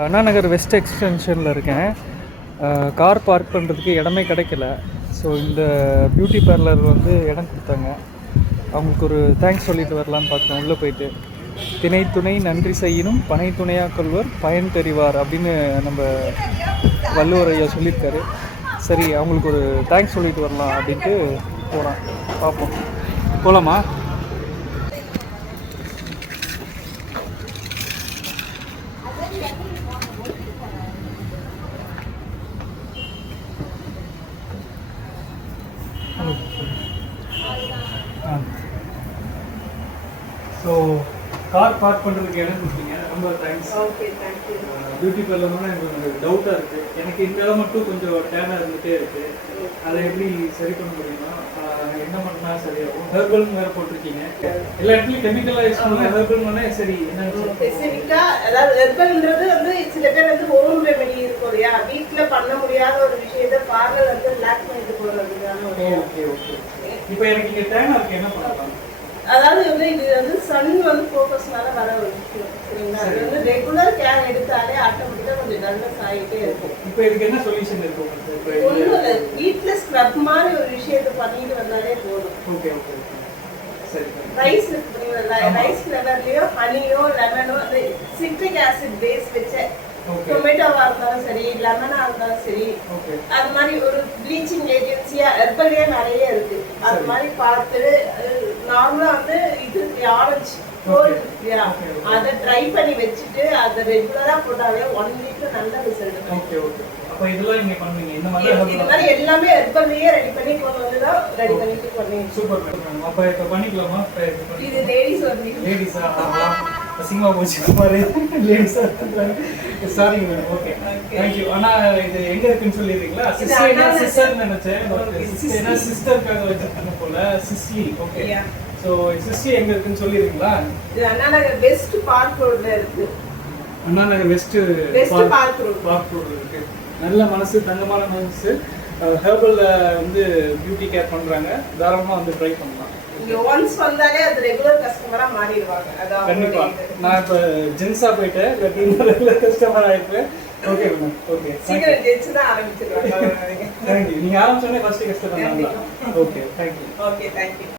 Anna Nagar west எக்ஸ்டென்ஷனில் இருக்கேன். Car park பண்ணுறதுக்கு இடமே கிடைக்கல. ஸோ இந்த பியூட்டி பார்லர் வந்து இடம் கொடுத்தாங்க. அவங்களுக்கு ஒரு தேங்க்ஸ் சொல்லிட்டு வரலான்னு பார்த்தேன். உள்ளே போயிட்டு திணை துணை நன்றி செய்யணும் பனை துணையாக கொள்வர் பயன் தெரிவார் அப்படின்னு நம்ம வள்ளுவர் ஐயா சொல்லியிருக்காரு. சரி, அவங்களுக்கு ஒரு தேங்க்ஸ் சொல்லிட்டு வரலாம் அப்படின்ட்டு போகிறேன். பார்ப்போம், போகலாமா? ஸோ கார் பார்க் பண்ணுறதுக்கு இடம் கொடுத்தீங்க, ரொம்ப தேங்க்ஸ். Okay, thank you. பியூட்டி பார்லர்னா எனக்கு கொஞ்சம் டவுட்டாக இருக்குது. எனக்கு இந்த இடம் மட்டும் கொஞ்சம் டேனாக இருந்துகிட்டே இருக்குது. அதை எப்படி சரி பண்ண முடியுமா? என்ன பண்ணால் சரியாகும்? ஹெர்பல்னு வேறு போட்டிருக்கீங்க. எல்லா இடத்துலையும் கெமிக்கலாக யூஸ் பண்ணால் ஹெர்பல்னே சரி. என்னன்னு ஸ்பெசிஃபிக்காக அதாவது ஹெர்பல்ன்றது வந்து சில பேர் வந்து ஹோம் ரெமெடி இருக்கும் இல்லையா, வீட்டில் பண்ண முடியாத ஒரு விஷயத்தை பார்லர் வந்து ரிலாக்ஸ் பண்ணிட்டு போகிறதுக்கான ஒரு. Okay okay. இப்போ எனக்கு இங்கே டேனாக இருக்குது, என்ன பண்ணலாம்? அதாவது வந்து இது வந்து சன் வந்து ஃபோக்கஸ்னால வர ஒரு விஷயம், சரிங்களா? அது வந்து ரெகுலர் கேர் எடுத்தாலே ஆட்டோமேட்டிக்காக கொஞ்சம் டல்னஸ் ஆகிட்டே இருக்கும். இப்போ இதுக்கு என்ன சொல்யூஷன் இருக்கும்? ஒன்றும் இல்லை, வீட்டில் ஸ்க்ரப் மாதிரி ஒரு விஷயத்தை பண்ணிட்டு வந்தாலே போதும். ஓகே ஓகே சரி. ரைஸ் ரைஸ் ஃப்ளவர்லையோ ஹனியோ லெமனோ அந்த சிட்ரிக் ஆசிட் பேஸ் வச்ச டொமேட்டோவா இருந்தாலும் சரி, லெமனா இருந்தாலும் சரி, அது மாதிரி ஒரு ப்ளீச்சிங் ஏஜென்சியா ஹெர்பல்லே நிறைய இருக்கு. அது மாதிரி பார்த்து நார்மலா வந்து இது ஆரஞ்சு அதை ட்ரை பண்ணி வச்சுட்டு அதை ரெகுலரா போட்டாலே 1 வீக்ல நல்ல ரிசல்ட். Okay okay. அப்ப இதெல்லாம் நீங்க பண்ணுவீங்க? இந்த மாதிரி எல்லாமே ஹெர்பல்லையே ரெடி பண்ணி கொண்டு வந்து தான் ரெடி பண்ணிட்டு பண்ணுவீங்க. Super madam. அப்ப இப்ப பண்ணிக்கலாமா? இது லேடிஸ் வந்து லேடிஸா? அசிங்கமா போச்சு பாரு, லேடிஸா பண்றாங்க. Sorry madam. Okay, thank you. ஆனா இது எங்க இருக்குன்னு சொல்லிருக்கீங்களா? சிஸ்டர் நினைச்சேன். சிஸ்டர்னா சிஸ்டர்க்காக வச்சிருக்காங்க போல. சிஸ்லி. ஓகே. சோ சிஸ்லி எங்க இருக்குன்னு சொல்லிருக்கீங்களா? இது அண்ணா நகர் வெஸ்ட் பார்க் ரோட்ல இருக்கு. Anna Nagar west park road இருக்கு. நல்ல மனசு, தங்கமான மனசு. ஹெர்பல்ல வந்து பியூட்டி கேர் பண்றாங்க. தாராளமா வந்து ட்ரை பண்ணலாம். இங்க ஒன்ஸ் வந்தாலே அது ரெகுலர் கஸ்டமரா மாறிடுவாங்க. அதான் கண்டிப்பா. நான் இப்ப ஜென்ஸா போயிட்டேன், ரெகுலர் கஸ்டமர் ஆயிட்டேன். Okay ma'am. ஓகே, சீக்கிரம் ஜென்ஸ் தான் ஆரம்பிச்சிருவாங்க. Thank you. நீங்க ஆரம்பிச்சோனே ஃபர்ஸ்ட் கஸ்டமர் நான் தான். Okay, thank you. Okay, thank you.